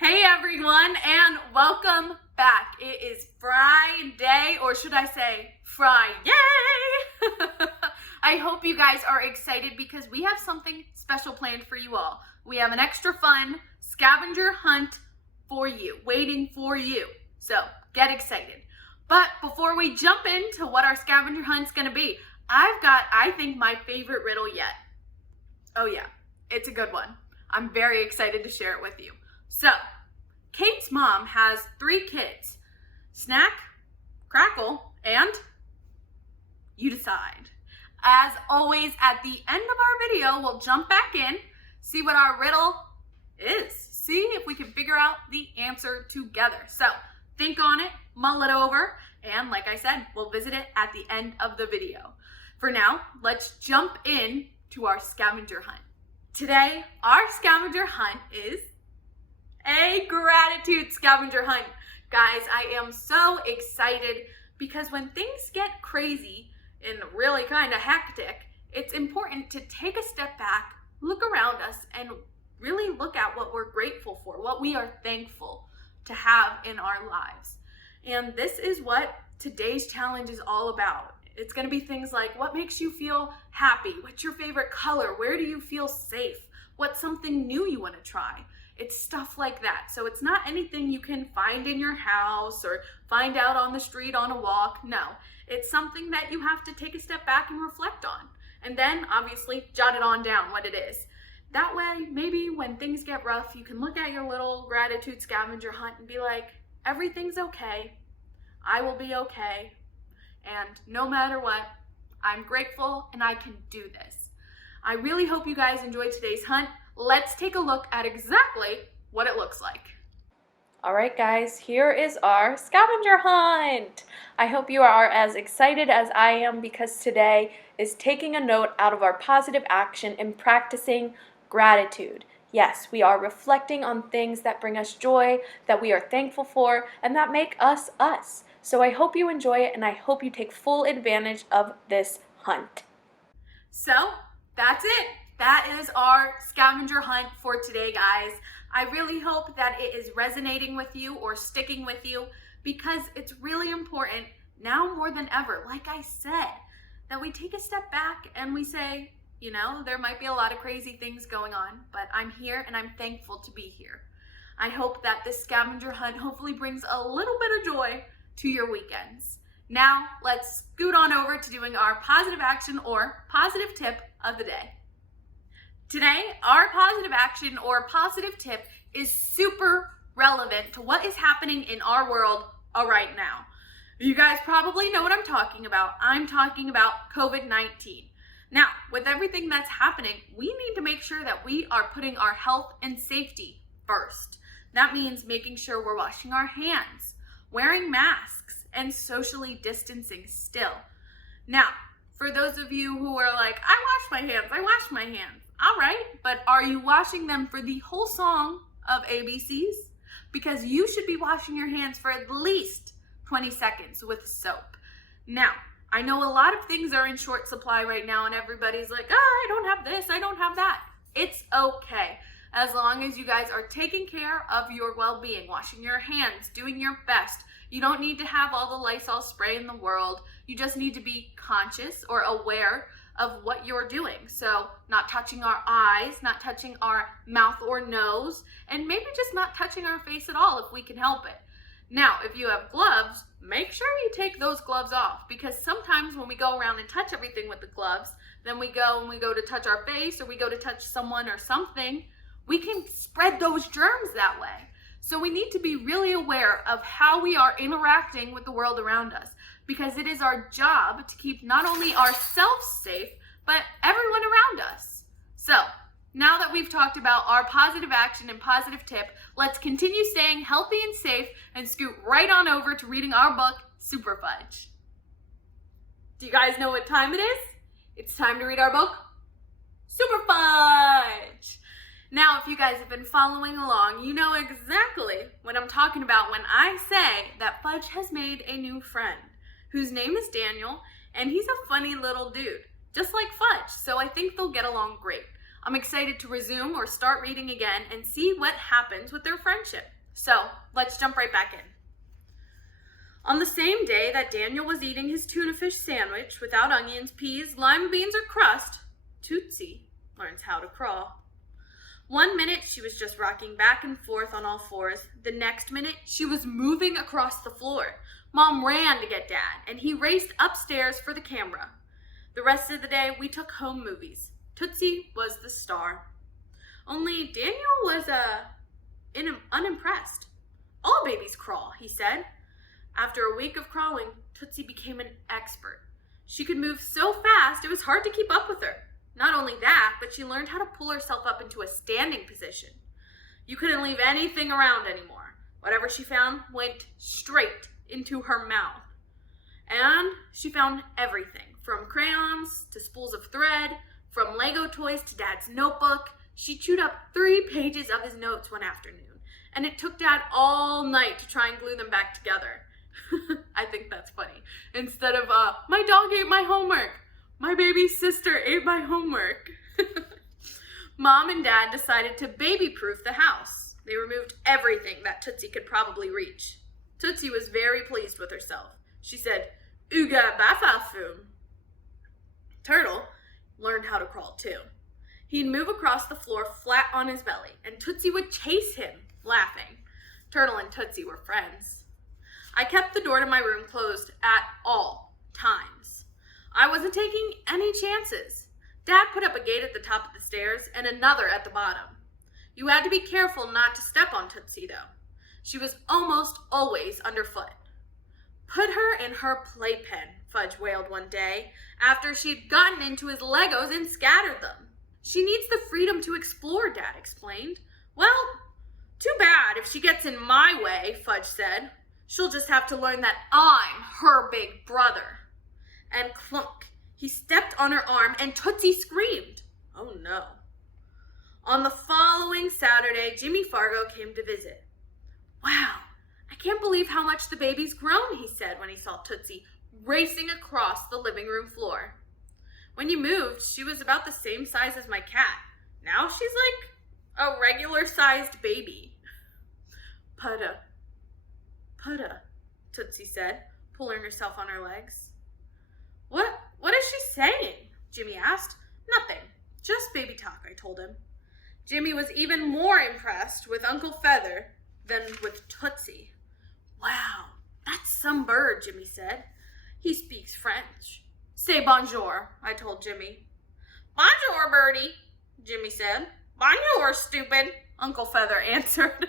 Hey everyone, and welcome back. It is Friday, or should I say Friday? I hope you guys are excited because we have something special planned for you all. We have an extra fun scavenger hunt for you, waiting for you. So get excited. But before we jump into what our scavenger hunt's gonna be, I've got, I think, my favorite riddle yet. Oh yeah, it's a good one. I'm very excited to share it with you. So, Kate's mom has 3 kids. Snack, Crackle, and you decide. As always, at the end of our video, we'll jump back in, see what our riddle is. See if we can figure out the answer together. So, think on it, mull it over, and like I said, we'll visit it at the end of the video. For now, let's jump in to our scavenger hunt. Today, our scavenger hunt is a gratitude scavenger hunt. Guys, I am so excited because when things get crazy and really kind of hectic, it's important to take a step back, look around us, and really look at what we're grateful for, what we are thankful to have in our lives. And this is what today's challenge is all about. It's going to be things like, what makes you feel happy? What's your favorite color? Where do you feel safe? What's something new you want to try? It's stuff like that. So it's not anything you can find in your house or find out on the street on a walk. No, it's something that you have to take a step back and reflect on. And then obviously jot it on down what it is. That way, maybe when things get rough, you can look at your little gratitude scavenger hunt and be like, everything's okay. I will be okay. And no matter what, I'm grateful and I can do this. I really hope you guys enjoyed today's hunt. Let's take a look at exactly what it looks like. All right, guys, here is our scavenger hunt. I hope you are as excited as I am because today is taking a note out of our positive action and practicing gratitude. Yes, we are reflecting on things that bring us joy, that we are thankful for, and that make us us. So I hope you enjoy it and I hope you take full advantage of this hunt. So that's it. That is our scavenger hunt for today, guys. I really hope that it is resonating with you or sticking with you because it's really important now more than ever, like I said, that we take a step back and we say, you know, there might be a lot of crazy things going on, but I'm here and I'm thankful to be here. I hope that this scavenger hunt hopefully brings a little bit of joy to your weekends. Now, let's scoot on over to doing our positive action or positive tip of the day. Today, our positive action or positive tip is super relevant to what is happening in our world right now. You guys probably know what I'm talking about. I'm talking about COVID-19. Now, with everything that's happening, we need to make sure that we are putting our health and safety first. That means making sure we're washing our hands, wearing masks, and socially distancing still. Now, for those of you who are like, I wash my hands. All right, but are you washing them for the whole song of ABCs? Because you should be washing your hands for at least 20 seconds with soap. Now, I know a lot of things are in short supply right now and everybody's like, I don't have this, I don't have that. It's okay. As long as you guys are taking care of your well-being, washing your hands, doing your best. You don't need to have all the Lysol spray in the world. You just need to be conscious or aware of what you're doing. So not touching our eyes, not touching our mouth or nose, and maybe just not touching our face at all if we can help it. Now, if you have gloves, make sure you take those gloves off because sometimes when we go around and touch everything with the gloves, then we go to touch our face or we go to touch someone or something, we can spread those germs that way. So we need to be really aware of how we are interacting with the world around us because it is our job to keep not only ourselves safe, but everyone around us. So now that we've talked about our positive action and positive tip, let's continue staying healthy and safe and scoot right on over to reading our book, Super Fudge. Do you guys know what time it is? It's time to read our book, Super Fudge. Now, if you guys have been following along, you know exactly what I'm talking about when I say that Fudge has made a new friend whose name is Daniel, and he's a funny little dude, just like Fudge, so I think they'll get along great. I'm excited to resume or start reading again and see what happens with their friendship. So let's jump right back in. On the same day that Daniel was eating his tuna fish sandwich without onions, peas, lima beans, or crust, Tootsie learns how to crawl. 1 minute, she was just rocking back and forth on all fours. The next minute, she was moving across the floor. Mom ran to get Dad, and he raced upstairs for the camera. The rest of the day, we took home movies. Tootsie was the star. Only Daniel was unimpressed. All babies crawl, he said. After a week of crawling, Tootsie became an expert. She could move so fast, it was hard to keep up with her. Not only that, but she learned how to pull herself up into a standing position. You couldn't leave anything around anymore. Whatever she found went straight into her mouth. And she found everything, from crayons to spools of thread, from Lego toys to Dad's notebook. She chewed up 3 pages of his notes one afternoon, and it took Dad all night to try and glue them back together. I think that's funny. Instead of, my dog ate my homework. My baby sister ate my homework. Mom and Dad decided to baby-proof the house. They removed everything that Tootsie could probably reach. Tootsie was very pleased with herself. She said, "Ooga bafafoom." Turtle learned how to crawl too. He'd move across the floor flat on his belly, and Tootsie would chase him, laughing. Turtle and Tootsie were friends. I kept the door to my room closed at all times. I wasn't taking any chances. Dad put up a gate at the top of the stairs and another at the bottom. You had to be careful not to step on Tootsie, though. She was almost always underfoot. "Put her in her playpen," Fudge wailed one day, after she'd gotten into his Legos and scattered them. "She needs the freedom to explore," Dad explained. "Well, too bad if she gets in my way," Fudge said. "She'll just have to learn that I'm her big brother." And clunk, he stepped on her arm and Tootsie screamed. Oh no. On the following Saturday, Jimmy Fargo came to visit. "Wow, I can't believe how much the baby's grown," he said when he saw Tootsie racing across the living room floor. "When you moved, she was about the same size as my cat. Now she's like a regular-sized baby." "Putta, putta," Tootsie said, pulling herself on her legs. What is she saying?" Jimmy asked. "Nothing, just baby talk," I told him. Jimmy was even more impressed with Uncle Feather than with Tootsie. "Wow, that's some bird," Jimmy said. "He speaks French." "Say bonjour," I told Jimmy. "Bonjour, birdie," Jimmy said. "Bonjour, stupid," Uncle Feather answered.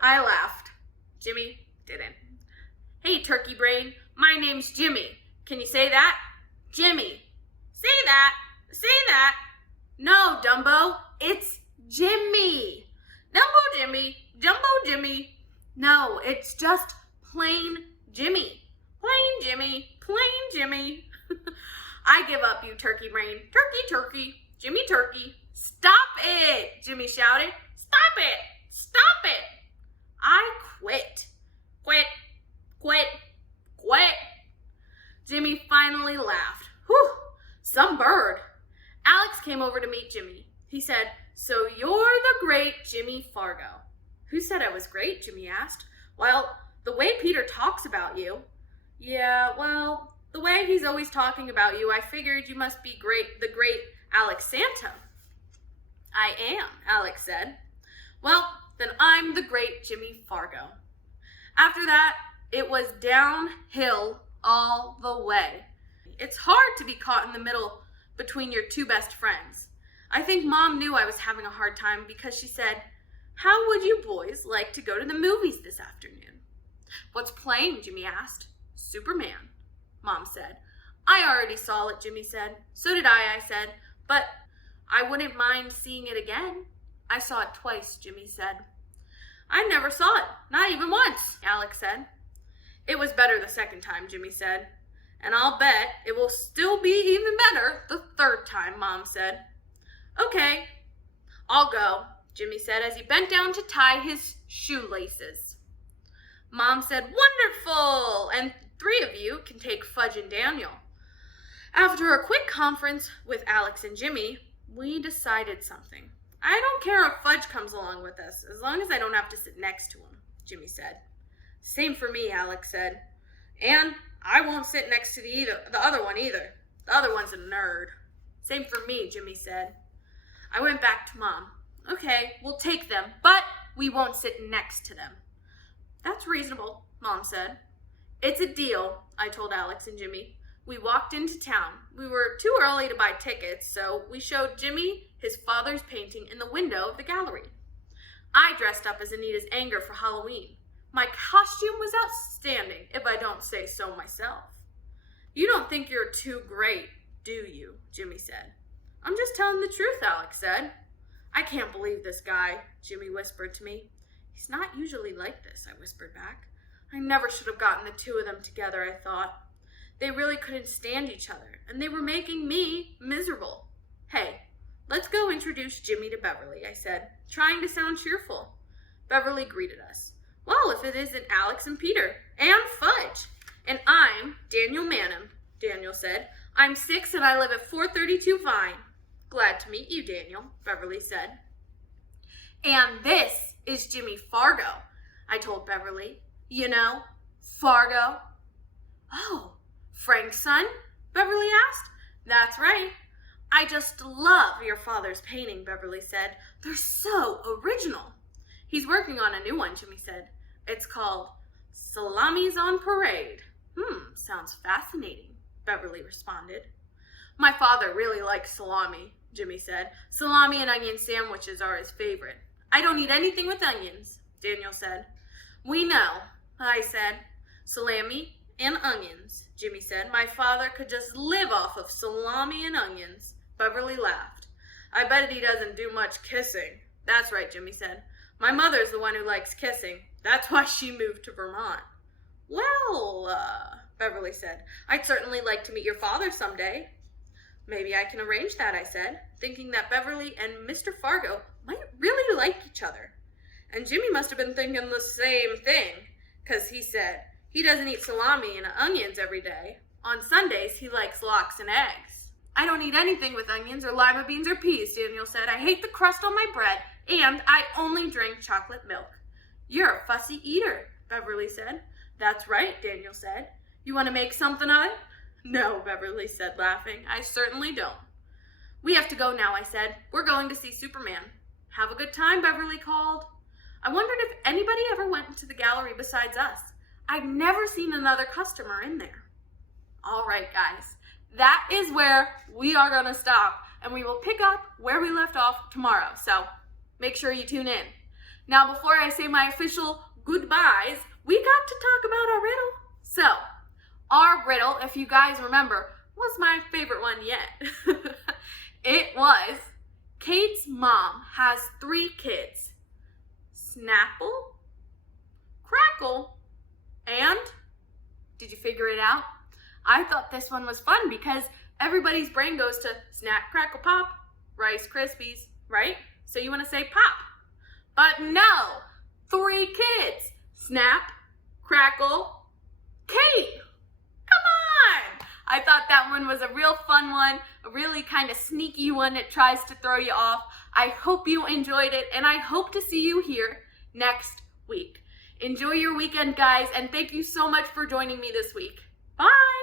I laughed. Jimmy didn't. "Hey, turkey brain, my name's Jimmy. Can you say that?" "Jimmy." "Say that. Say that." "No, Dumbo, it's Jimmy. Dumbo Jimmy, Jumbo Jimmy." "No, it's just plain Jimmy. Plain Jimmy, plain Jimmy." "I give up, you turkey brain. Turkey, turkey, Jimmy turkey." "Stop it," Jimmy shouted. "Stop it. Stop it." I quit. Quit, quit, quit. Jimmy finally laughed. "Whew, some bird." Alex came over to meet Jimmy. He said, "So you're the great Jimmy Fargo." "Who said I was great?" Jimmy asked. "Well, the way Peter talks about you." "Yeah, well, the way he's always talking about you, I figured you must be the great Alex Santa." "I am," Alex said. "Well, then I'm the great Jimmy Fargo." After that, it was downhill all the way. It's hard to be caught in the middle between your 2 best friends. I think Mom knew I was having a hard time because she said, "How would you boys like to go to the movies this afternoon?" "What's playing?" Jimmy asked. "Superman," Mom said. "I already saw it," Jimmy said. "So did I said. "But I wouldn't mind seeing it again." "I saw it twice," Jimmy said. "I never saw it, not even once," Alex said. "It was better the second time," Jimmy said. "And I'll bet it will still be even better the 3rd time," Mom said. "Okay, I'll go," Jimmy said as he bent down to tie his shoelaces. Mom said, "Wonderful! And 3 of you can take Fudge and Daniel." After a quick conference with Alex and Jimmy, We decided something. I don't care if Fudge comes along with us, as long as I don't have to sit next to him, Jimmy said. Same for me, Alex said. And I won't sit next to the other one either. The other one's a nerd. Same for me, Jimmy said. I went back to Mom. Okay, we'll take them, but we won't sit next to them. That's reasonable, Mom said. It's a deal, I told Alex and Jimmy. We walked into town. We were too early to buy tickets, so we showed Jimmy his father's painting in the window of the gallery. I dressed up as Anita's anger for Halloween. My costume was outstanding, if I don't say so myself. You don't think you're too great, do you? Jimmy said. I'm just telling the truth, Alex said. I can't believe this guy, Jimmy whispered to me. He's not usually like this, I whispered back. I never should have gotten the two of them together, I thought. They really couldn't stand each other, and they were making me miserable. Hey, let's go introduce Jimmy to Beverly, I said, trying to sound cheerful. Beverly greeted us. Well, if it isn't Alex and Peter, and Fudge. And I'm Daniel Manham, Daniel said. I'm 6 and I live at 432 Vine. Glad to meet you, Daniel, Beverly said. And this is Jimmy Fargo, I told Beverly. You know, Fargo. Oh, Frank's son? Beverly asked. That's right. I just love your father's painting, Beverly said. They're so original. He's working on a new one, Jimmy said. It's called Salamis on Parade. Sounds fascinating, Beverly responded. My father really likes salami, Jimmy said. Salami and onion sandwiches are his favorite. I don't eat anything with onions, Daniel said. We know, I said. Salami and onions, Jimmy said. My father could just live off of salami and onions. Beverly laughed. I bet he doesn't do much kissing. That's right, Jimmy said. My mother's the one who likes kissing. That's why she moved to Vermont. Well, Beverly said, I'd certainly like to meet your father someday. Maybe I can arrange that, I said, thinking that Beverly and Mr. Fargo might really like each other. And Jimmy must have been thinking the same thing, because he said he doesn't eat salami and onions every day. On Sundays, he likes lox and eggs. I don't eat anything with onions or lima beans or peas, Daniel said. I hate the crust on my bread, and I only drink chocolate milk. You're a fussy eater, Beverly said. That's right, Daniel said. You want to make something of it? No, Beverly said, laughing. I certainly don't. We have to go now, I said. We're going to see Superman. Have a good time, Beverly called. I wondered if anybody ever went into the gallery besides us. I've never seen another customer in there. All right, guys. That is where we are going to stop, and we will pick up where we left off tomorrow. So make sure you tune in. Now, before I say my official goodbyes, we got to talk about our riddle. So, our riddle, if you guys remember, was my favorite one yet. It was, Kate's mom has 3 kids. Snapple, Crackle, and, did you figure it out? I thought this one was fun because everybody's brain goes to Snap, Crackle, Pop, Rice Krispies, right? So you want to say pop. But no, 3 kids. Snap, Crackle, Kate. Come on! I thought that one was a real fun one, a really kind of sneaky one that tries to throw you off. I hope you enjoyed it, and I hope to see you here next week. Enjoy your weekend, guys, and thank you so much for joining me this week. Bye!